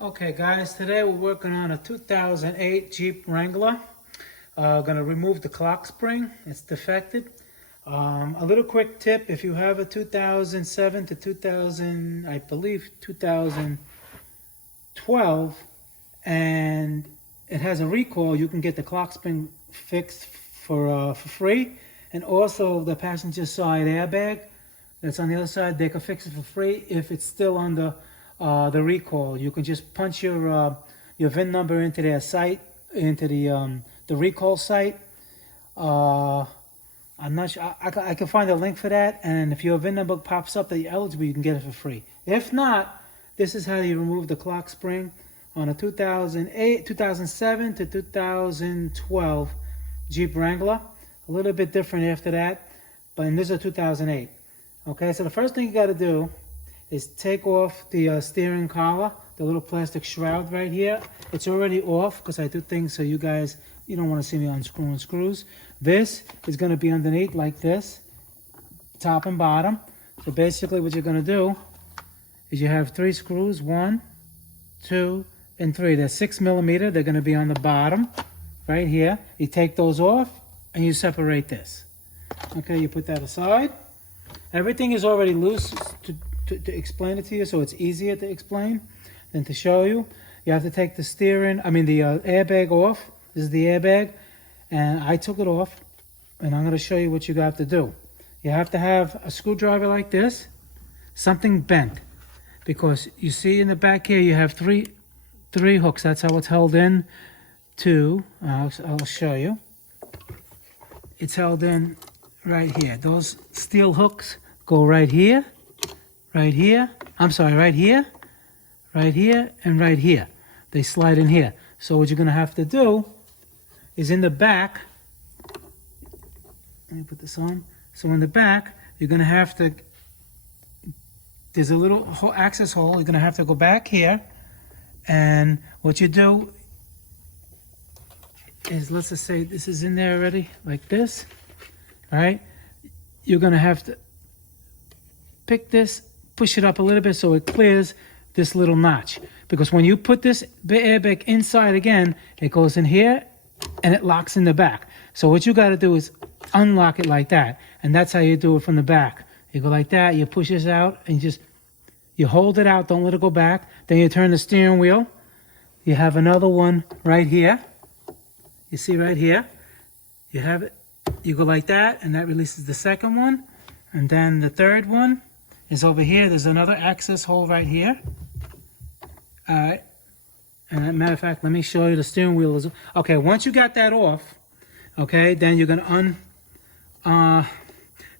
Okay guys, today we're working on a 2008 Jeep Wrangler. Gonna remove the clock spring, it's defected. A little quick tip, if you have a 2007 to 2000, I believe 2012, and it has a recall, you can get the clock spring fixed for free. And also the passenger side airbag that's on the other side, they can fix it for free if it's still on the recall. You can just punch your VIN number into their site, into the recall site. I'm not sure. I can find a link for that, and if your VIN number pops up that you're eligible, you can get it for free. If not, this is how you remove the clock spring on a 2007 to 2012 Jeep Wrangler. A little bit different after that, but this is a 2008. Okay, so the first thing you got to do is take off the steering collar, the little plastic shroud right here. It's already off because I do things so you guys, you don't want to see me unscrewing screws. This is going to be underneath like this, top and bottom. So basically what you're going to do is you have 3 screws, 1, 2, and 3. They're 6mm. They're going to be on the bottom right here. You take those off and you separate this. Okay, you put that aside. Everything is already loose to explain it to you, so it's easier to explain than to show you. You have to take the the airbag off. This is the airbag, and I took it off, and I'm going to show you what you have to do. You have to have a screwdriver like this, something bent, because you see in the back here you have three hooks. That's how it's held in to. I'll show you. It's held in right here. Those steel hooks go right here. Right here, I'm sorry, right here, and right here. They slide in here. So what you're going to have to do is in the back, let me put this on. So in the back, you're going to have to, there's a little access hole. You're going to have to go back here. And what you do is, let's just say this is in there already, like this. All right? You're going to have to pick this, push it up a little bit so it clears this little notch. Because when you put this airbag inside again, it goes in here and it locks in the back. So what you got to do is unlock it like that. And that's how you do it from the back. You go like that, you push this out, and you hold it out, don't let it go back. Then you turn the steering wheel. You have another one right here. You see right here? You have it. You go like that, and that releases the second one. And then the third one is over here. There's another access hole right here. All right. And as a matter of fact, let me show you the steering wheel. Okay, once you got that off, okay, then you're going to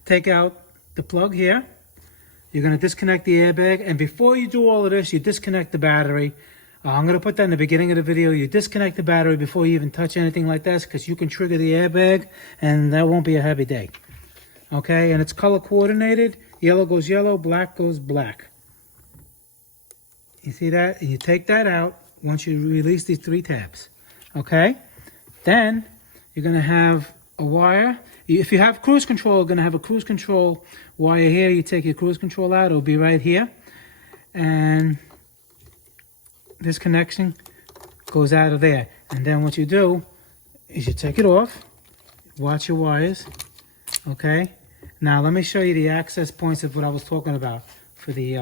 take out the plug here. You're going to disconnect the airbag. And before you do all of this, you disconnect the battery. I'm going to put that in the beginning of the video. You disconnect the battery before you even touch anything like this, because you can trigger the airbag, and that won't be a heavy day. Okay, and it's color coordinated. Yellow goes yellow, black goes black. You see that? And you take that out once you release these 3 tabs. Okay? Then you're going to have a wire. If you have cruise control, you're going to have a cruise control wire here. You take your cruise control out. It'll be right here. And this connection goes out of there. And then what you do is you take it off. Watch your wires. Okay? Now let me show you the access points of what I was talking about for the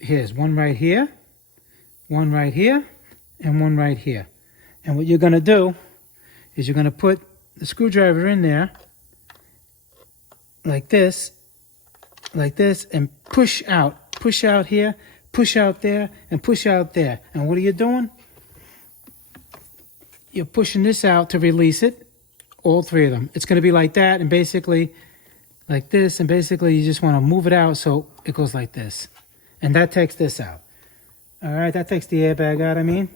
here's one right here, and one right here. And what you're going to do is you're going to put the screwdriver in there like this, and push out here, push out there, and push out there. And what are you doing? You're pushing this out to release it, all 3 of them. It's going to be like that, and basically like this, and basically you just want to move it out so it goes like this. And that takes this out. All right, that takes the airbag out, and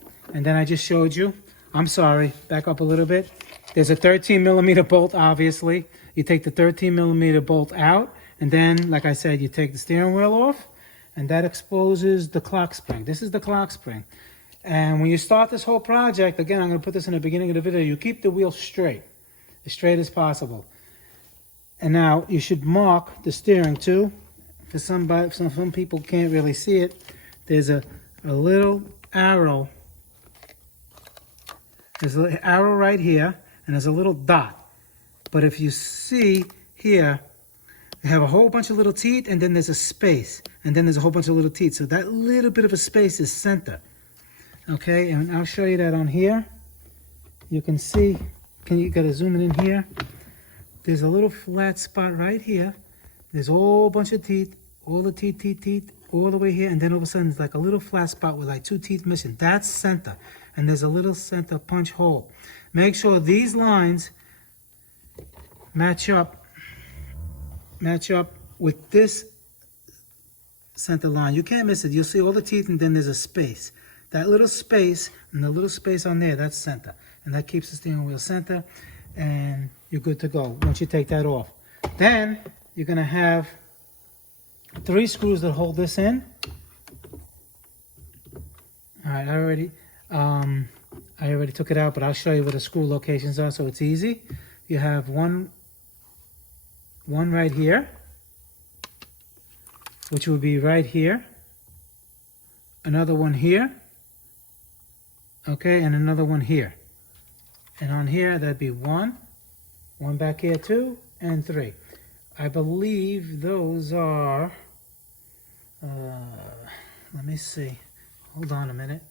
then I just showed you. I'm sorry, back up a little bit. There's a 13mm bolt, obviously. You take the 13mm bolt out, and then, like I said, you take the steering wheel off, and that exposes the clock spring. This is the clock spring. And when you start this whole project, again, I'm going to put this in the beginning of the video, you keep the wheel straight, as straight as possible. And now you should mark the steering too. For some people can't really see it. There's a a little arrow. There's an arrow right here, and there's a little dot. But if you see here, they have a whole bunch of little teeth, and then there's a space, and then there's a whole bunch of little teeth. So that little bit of a space is center. Okay, and I'll show you that on here. You can see, you gotta zoom it in here. There's a little flat spot right here. There's a whole bunch of teeth, all the teeth, all the way here, and then all of a sudden there's like a little flat spot with like 2 teeth missing. That's center, and there's a little center punch hole. Make sure these lines match up with this center line. You can't miss it. You'll see all the teeth, and then there's a space. That little space and the little space on there, that's center, and that keeps the steering wheel center, and you're good to go once you take that off. Then you're gonna have 3 screws that hold this in. All right, I already took it out, but I'll show you where the screw locations are so it's easy. You have one right here, which will be right here. Another one here. Okay, and another one here. And on here, that'd be 1 back here, 2, and 3. I believe those are, let me see. Hold on a minute.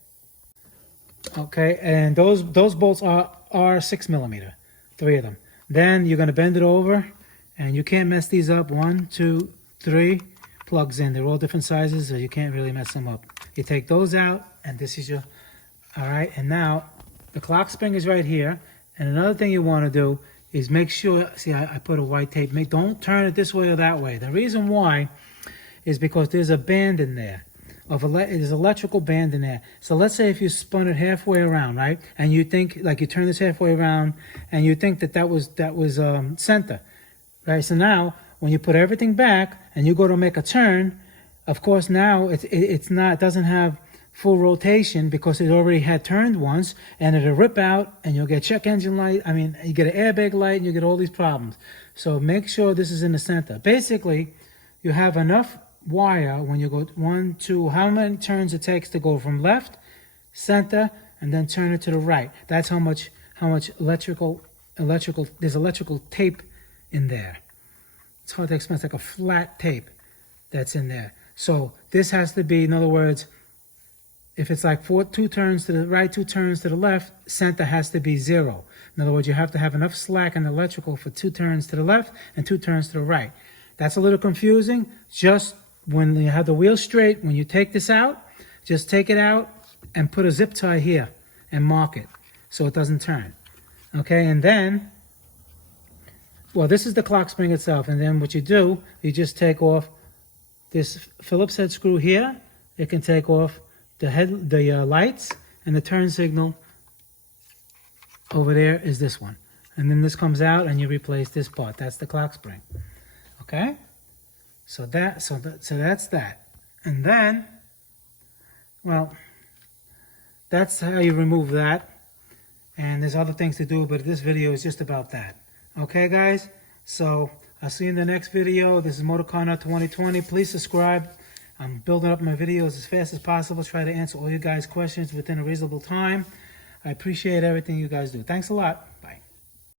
Okay, and those bolts are 6 millimeter, 3 of them. Then you're gonna bend it over, and you can't mess these up. 1, 2, 3 plugs in. They're all different sizes, so you can't really mess them up. You take those out, and this is your, all right, and now the clock spring is right here. And another thing you wanna do is make sure, see, I put a white tape, don't turn it this way or that way. The reason why is because there's a band in there. There's electrical band in there. So let's say if you spun it halfway around, right? And you think, like you turn this halfway around, and you think that was center, right? So now, when you put everything back, and you go to make a turn, of course now it doesn't have full rotation because it already had turned once, and it'll rip out, and you'll get check engine light. I mean, you get an airbag light, and you get all these problems. So make sure this is in the center. Basically, you have enough wire when you go 1, 2, how many turns it takes to go from left, center, and then turn it to the right. That's how much electrical, there's electrical tape in there. It's hard to explain. It's like a flat tape that's in there. So this has to be, in other words, if it's like 2 turns to the right, 2 turns to the left, center has to be 0. In other words, you have to have enough slack in electrical for 2 turns to the left and 2 turns to the right. That's a little confusing. Just when you have the wheel straight, when you take this out, just take it out and put a zip tie here and mark it so it doesn't turn. Okay, and then, well, this is the clock spring itself, and then what you do, you just take off this Phillips head screw here. It can take off the lights, and the turn signal over there is this one. And then this comes out, and you replace this part. That's the clock spring. Okay? So that's that. And then, well, that's how you remove that. And there's other things to do, but this video is just about that. Okay, guys? So I'll see you in the next video. This is Motorcar Nut 2020. Please subscribe. I'm building up my videos as fast as possible. Try to answer all you guys' questions within a reasonable time. I appreciate everything you guys do. Thanks a lot. Bye.